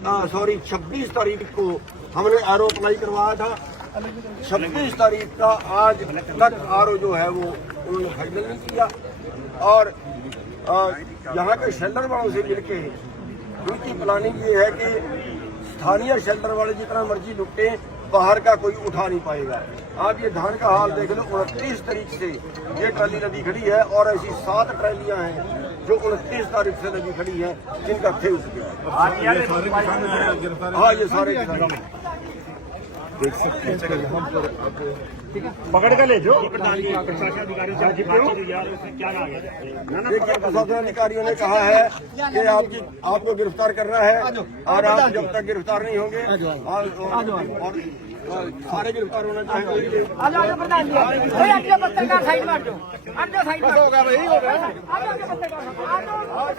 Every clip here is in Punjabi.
सॉरी 26 तारीख को हमने आर अप्लाई करवाया था 26 तारीख का आज तक आर जो है वो उन्होंने फाइनल नहीं किया और अ, यहाँ के शेल्टर वालों से मिलके उनकी प्लानिंग ये है कि स्थानीय शेल्टर वाले जितना मर्जी लुटे बाहर का कोई उठा नहीं पाएगा आप ये धान का हाल देख लो उनतीस तारीख से ये ट्राली नदी खड़ी है और ऐसी सात ट्रालियाँ हैं जो उनतीस तारीख से नदी खड़ी है जिनका थे उस हाँ ये सारे देख सकते हैं। पकड़ के ले जो। है देखिए प्रशासन अधिकारियों ने कहा है कि आपकी आपको गिरफ़्तार करना है और आप जब तक गिरफ़्तार नहीं होंगे और- ਸਾਰੇ ਗ੍ਰਿਫਤਾਰ ਹੋਣਾ ਚਾਹੀਦਾ। ਆ ਜਾ ਆ ਪ੍ਰਧਾਨ ਜੀ। ਓਏ ਅੱਜ ਪੱਤਰਕਾਰ ਸਾਈਡ ਮਾਰ ਦੋ ਅੱਜ ਸਾਈਡ ਮਾਰ ਹੋ ਗਿਆ ਬਈ ਹੋ ਗਿਆ। ਆ ਜਾ ਪੱਤਰਕਾਰ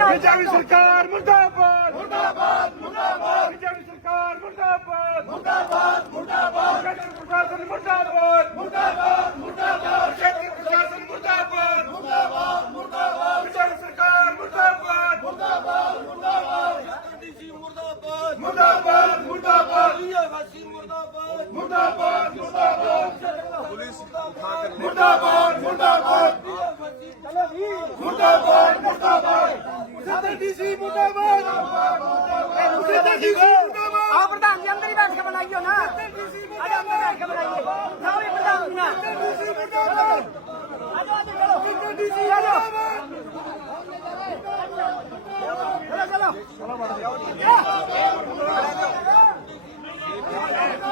ਆ ਜਾ। ਸਰਕਾਰ ਮੁਰਦਾਬਾਦ। ਮੁਰਦਾਬਾਦ ਮੁਰਦਾਬਾਦ। ਬੀਜੇਪੀ ਸਰਕਾਰ ਮੁਰਦਾਬਾਦ। ਮੁਰਦਾਬਾਦ ਮੁਰਦਾਬਾਦ। ਕੇਂਦਰ ਪ੍ਰਸ਼ਾਸਨ ਮੁਰਦਾਬਾਦ। ਮੁਰਦਾਬਾਦ ਮੁਰਦਾਬਾਦ। ਕੇਂਦਰ ਪ੍ਰਸ਼ਾਸਨ ਮੁਰਦਾਬਾਦ। ਮੁਰਦਾਬਾਦ ਮੁਰਦਾਬਾਦ। ਬੀਜੇਪੀ ਸਰਕਾਰ ਮੁਰਦਾਬਾਦ। ਮੁਰਦਾਬਾਦ ਮੁਰਦਾਬਾਦ। ਡੀਸੀ ਮੁਰਦਾਬਾਦ ਮੁਰਦਾਬਾਦ। ਮੁਰਦਾਬਾਦ। ਇਹ ਵਾਸੀ ਮੁਰਦਾਬਾਦ ਮੁਰਦਾਬਾਦ। ਪੁਲਿਸ ਮੁਰਦਾਬਾਦ ਮੁਰਦਾਬਾਦ। ਮੁਰਦਾਬਾਦ ਮੁਰਦਾਬਾਦ। ਸਾਡੇ ਡੀਸੀ ਮੁਰਦਾਬਾਦ। ਸਾਡੇ ਡੀਸੀ ਮੁਰਦਾਬਾਦ। ਆ ਪ੍ਰਧਾਨ ਜੀ ਅੰਦਰ ਹੀ ਬੈਠ ਕੇ ਬਣਾਈਓ ਨਾ। ਅੱਜ ਅੰਦਰ ਬੈਠ ਕੇ ਬਣਾਈਏ। ਸਾਰੇ ਪ੍ਰਧਾਨ ਜੀ ਨਾ ਡੀਸੀ ਮੁਰਦਾਬਾਦ। ਆਜੋ ਆਜੋ ਚਲੋ ਡੀਸੀ ਆਜੋ ਚਲੋ ਚਲੋ। ਚਲੋ।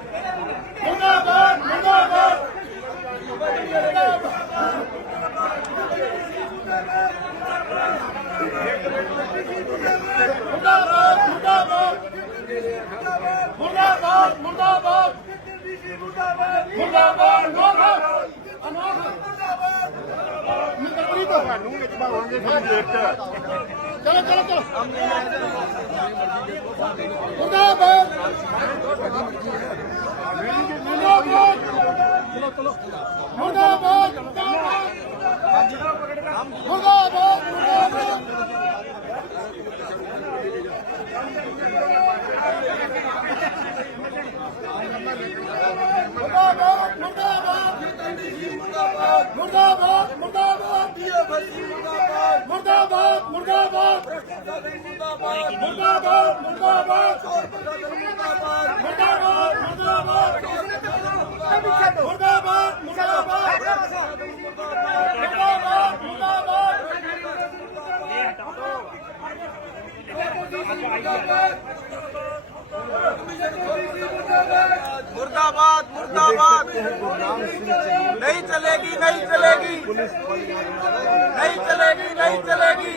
ਮੁਰਦਾਬਾਦ ਮੁਰਦਾਬਾਦ। ਡੀਸੀ ਮੁਰਦਾਬਾਦ ਮੁਰਦਾਬਾਦ ਮੁਰਦਾਬਾਦ ਮੁਰਦਾਬਾਦ ਨਿਕਲੀ ਤਾਂ ਸਾਨੂੰ ਵਿੱਚ ਭਾਵਾਂਗੇ ਫਿਰ ਲੇਟ ਚਲੋ ਚਲੋ ਚਲੋ ਮੁਰਦਾਬਾਦ ਚਲੋ ਚਲੋ ਮੁਰਦਾਬਾਦ ਮੁਰਦਾਬਾਦ ਮੁਰਦਾਬਾਦ। ਮੁਰਦਾਬਾਦ ਮੁਰਦਾਬਾਦ। ਜਿੰਦੀ ਜੀ ਮੁਰਦਾਬਾਦ ਮੁਰਦਾਬਾਦ। ਮੁਰਦਾਬਾਦ ਦੀਏ ਭਾਈ ਮੁਰਦਾਬਾਦ। ਮੁਰਦਾਬਾਦ ਮੁਰਦਾਬਾਦ। ਮੁਰਦਾਬਾਦ ਮੁਰਦਾਬਾਦ। ਮੁਰਦਾਬਾਦ ਚੋਰ ਪਟਾਕਰ ਮੁਰਦਾਬਾਦ। ਮੁਰਦਾਬਾਦ ਮੁਰਦਾਬਾਦ। ਮੁਰਦਾਬਾਦ ਮੁਰਦਾਬਾਦ ਮੁਰਦਾਬਾਦ ਮੁਰਦਾਬਾਦ ਇਹ ਹਟਾਓ ਮੁਰਦਾਬਾਦ मुर्दाबाद मुर्दाबाद। नहीं चलेगी नहीं चलेगी। नहीं चलेगी नहीं चलेगी।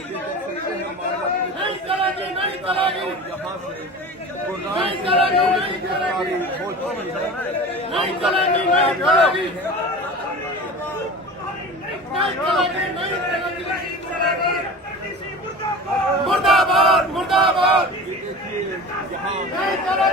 नहीं चलेगी नहीं चलेगी। नहीं चलेगी नहीं चलेगी। नहीं चलेगी ¡Ay, caro!